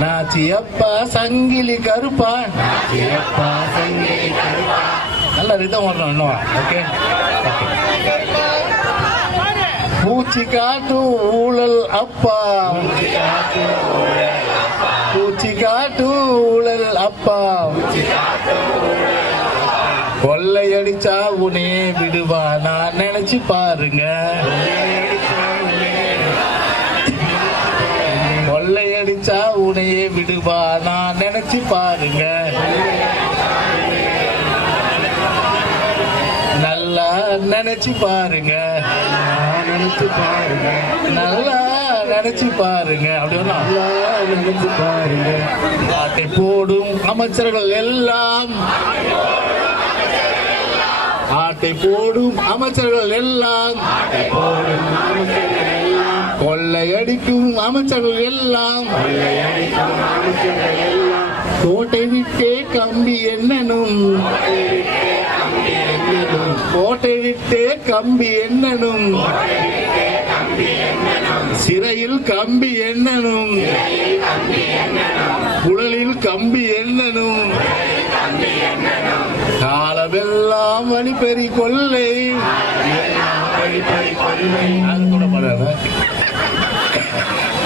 நாச்சியப்பா சங்கிலி கருப்பா, நல்ல ரிதம் வரணும் இன்னும். ஓகே, பூச்சி காட்டு ஊழல் அப்பா, பூச்சி காட்டு ஊழல் அப்பா, கொள்ளையடிச்சா உனே விடுவா நான் நினைச்சு பாருங்க, கொள்ளையடிச்சா உனையே விடுவா நான் நினைச்சு பாருங்க, நல்லா நினைச்சு பாருங்க, நினைச்சு பாருங்க, நல்லா நினைச்சு பாருங்க. அப்படின்னா நினைச்சு பாருங்க. ஆட்டை போடும் அமைச்சர்கள் எல்லாம், ஆட்டை போடும் அமைச்சர்கள் எல்லாம், கொள்ளையடிக்கும் அமைச்சர்கள் எல்லாம், கோட்டை விட்டே கம்பி என்னனும், கோட்டை விட்டே கம்பி என்னனும், சிறையில் கம்பி என்னனும், குழலில் கம்பி என்னனும், காலமெல்லாம் வழிப்பறி கொள்ளை,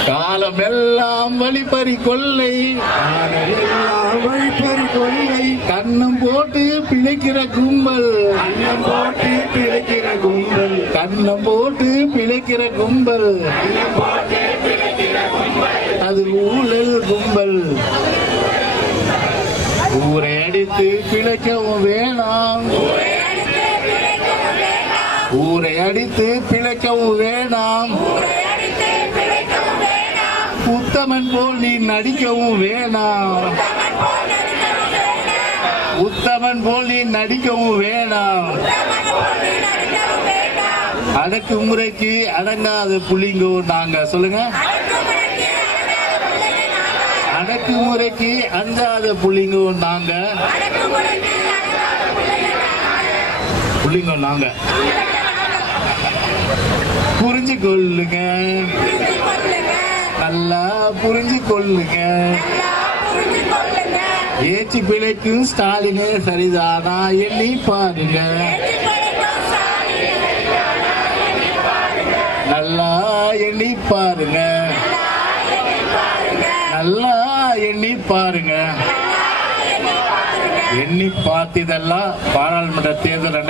காலமெல்லாம் வழிப்பறி கொள்ளை, வழிப்பறி கொள்ளை, கண்ணம் போட்டு பிழைக்கிற கும்பல், கண்ணம் போட்டு பிழைக்கிற கும்பல், கண்ணம் போட்டு பிழைக்கிற கும்பல், அது ஊழல் கும்பல். ஊரை அடித்து பிழைக்கவும் வேணாம், ஊரை அடித்து பிழைக்கவும் வேணாம், உத்தமன் போல் நீ நடிக்கவும் வேணாம், உத்தமன் போல் நீ நடிக்கவும் வேணாம், அடக்குமுறைக்கு அடங்காத புலிங்கோ நாங்க. சொல்லுங்க, அடக்குமுறைக்கு அஞ்சாத புலிங்கோ நாங்க, புலிங்கோ நாங்க. புரிஞ்சு கொள்ளுங்க, நல்லா புரிஞ்சு கொள்ளுங்க. ஏச்சி பிழைக்கும் ஸ்டாலினே சரிதானா எண்ணி பாருங்க, நல்லா எண்ணி பாருங்க, நல்லா எண்ணி பாருங்க. எண்ணி பார்த்ததெல்லாம் பாராளுமன்ற தேர்தல்